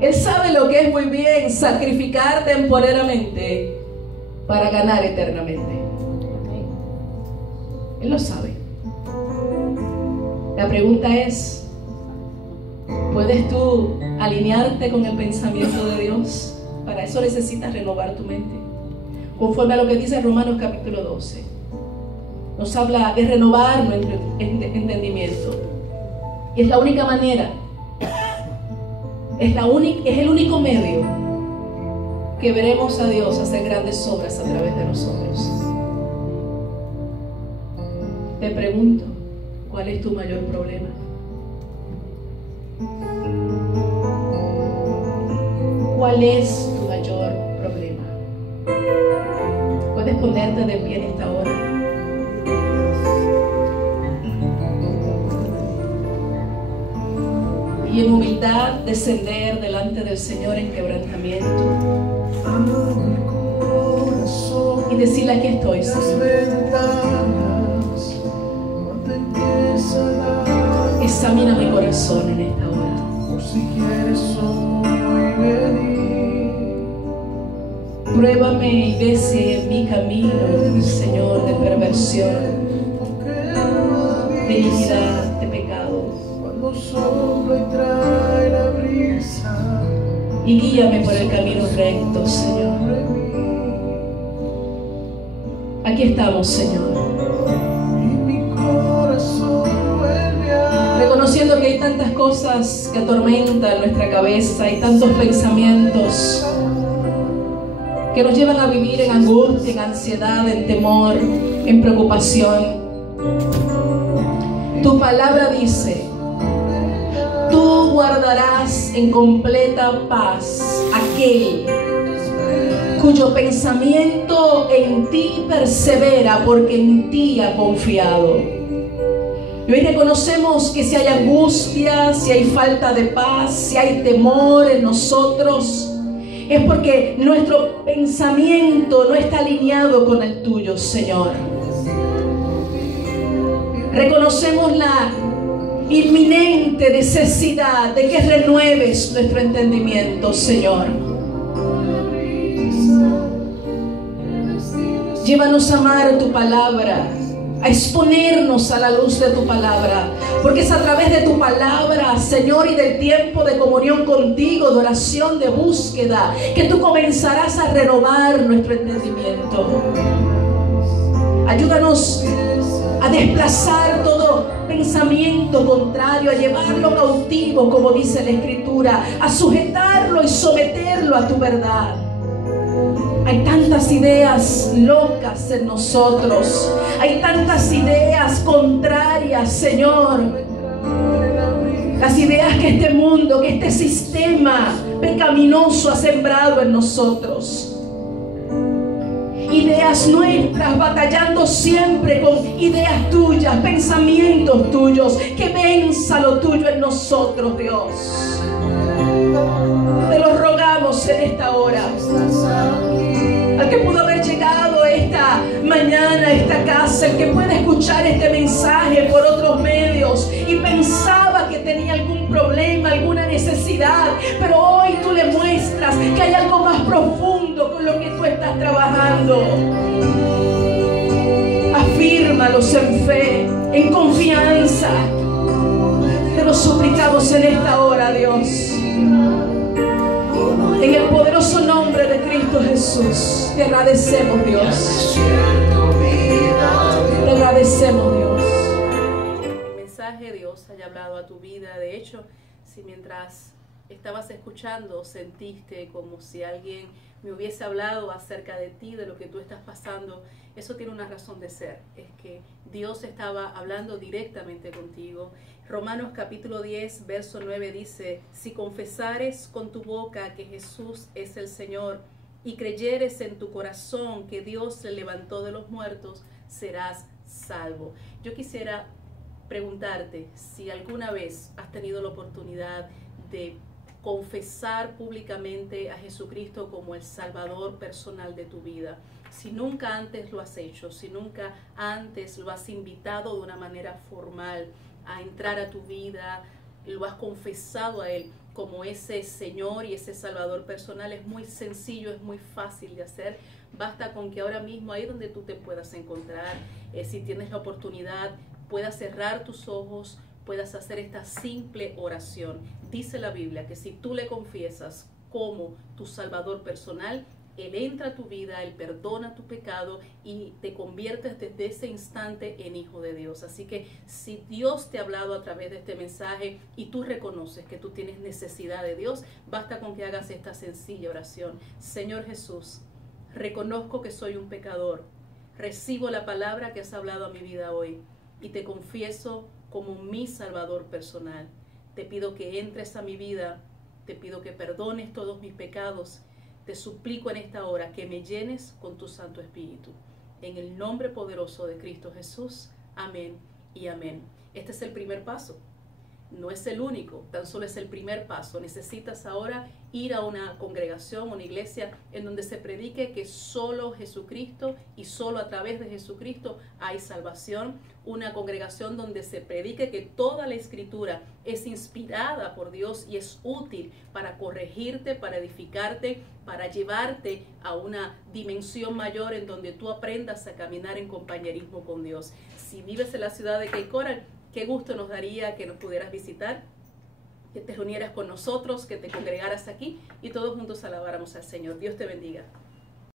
Él sabe lo que es muy bien sacrificar temporalmente para ganar eternamente. Él lo sabe. La pregunta es, ¿puedes tú alinearte con el pensamiento de Dios? Para eso necesitas renovar tu mente. Conforme a lo que dice Romanos capítulo 12. Nos habla de renovar nuestro entendimiento. Y es la única manera, es el único medio que veremos a Dios hacer grandes obras a través de nosotros. Te pregunto, ¿cuál es tu mayor problema? ¿Cuál es tu mayor problema? Puedes ponerte de pie en esta hora. Y en humildad descender delante del Señor en quebrantamiento. Y decirle: aquí estoy, Señor. Examina mi corazón en esta hora. Pruébame y ve si hay en mi camino, Señor, de perversión, de iniquidad, de pecado. Y guíame por el camino recto, Señor. Aquí estamos, Señor. Reconociendo que hay tantas cosas que atormentan nuestra cabeza, hay tantos pensamientos que nos llevan a vivir en angustia, en ansiedad, en temor, en preocupación. Tu palabra dice: tú guardarás en completa paz aquel cuyo pensamiento en ti persevera, porque en ti ha confiado. Y hoy reconocemos que si hay angustia, si hay falta de paz, si hay temor en nosotros, es porque nuestro pensamiento no está alineado con el tuyo, Señor. Reconocemos la inminente necesidad de que renueves nuestro entendimiento, Señor. Llévanos a amar tu palabra, a exponernos a la luz de tu palabra, porque es a través de tu palabra, Señor, y del tiempo de comunión contigo, de oración, de búsqueda, que tú comenzarás a renovar nuestro entendimiento. Ayúdanos a desplazar todo pensamiento contrario, a llevarlo cautivo, como dice la Escritura, a sujetarlo y someterlo a tu verdad. Hay tantas ideas locas en nosotros, hay tantas ideas contrarias, Señor. Las ideas que este mundo, que este sistema pecaminoso ha sembrado en nosotros. Ideas nuestras batallando siempre con ideas tuyas, pensamientos tuyos. Que venza lo tuyo en nosotros, Dios. Te lo rogamos en esta hora. Al que pudo haber llegado esta mañana esta casa, el que pueda escuchar este mensaje por otros medios y pensaba que tenía algún problema, alguna necesidad, pero hoy tú le muestras que hay algo más profundo con lo que tú estás trabajando. Afírmalos en fe, en confianza. Te lo suplicamos en esta hora, Dios. En el poderoso nombre de Cristo Jesús, te agradecemos, Dios. Te agradecemos, Dios. El mensaje de Dios haya hablado a tu vida. De hecho, si mientras estabas escuchando sentiste como si alguien me hubiese hablado acerca de ti, de lo que tú estás pasando, eso tiene una razón de ser. Es que Dios estaba hablando directamente contigo. Romanos capítulo 10, verso 9 dice: si confesares con tu boca que Jesús es el Señor y creyeres en tu corazón que Dios le levantó de los muertos, serás salvo. Yo quisiera preguntarte si alguna vez has tenido la oportunidad de confesar públicamente a Jesucristo como el Salvador personal de tu vida. Si nunca antes lo has hecho, si nunca antes lo has invitado de una manera formal a entrar a tu vida, lo has confesado a Él como ese Señor y ese Salvador personal, es muy sencillo, es muy fácil de hacer. Basta con que ahora mismo, ahí donde tú te puedas encontrar, si tienes la oportunidad, puedas cerrar tus ojos, puedas hacer esta simple oración. Dice la Biblia que si tú le confiesas como tu Salvador personal, Él entra a tu vida, Él perdona tu pecado y te conviertes desde ese instante en hijo de Dios. Así que si Dios te ha hablado a través de este mensaje y tú reconoces que tú tienes necesidad de Dios, basta con que hagas esta sencilla oración. Señor Jesús, reconozco que soy un pecador. Recibo la palabra que has hablado a mi vida hoy y te confieso como mi Salvador personal. Te pido que entres a mi vida, te pido que perdones todos mis pecados. Te suplico en esta hora que me llenes con tu Santo Espíritu. En el nombre poderoso de Cristo Jesús. Amén y amén. Este es el primer paso. No es el único, tan solo es el primer paso. Necesitas ahora ir a una congregación, una iglesia en donde se predique que solo Jesucristo y solo a través de Jesucristo hay salvación. Una congregación donde se predique que toda la Escritura es inspirada por Dios y es útil para corregirte, para edificarte, para llevarte a una dimensión mayor en donde tú aprendas a caminar en compañerismo con Dios. Si vives en la ciudad de Cape Coral, qué gusto nos daría que nos pudieras visitar, que te reunieras con nosotros, que te congregaras aquí y todos juntos alabáramos al Señor. Dios te bendiga.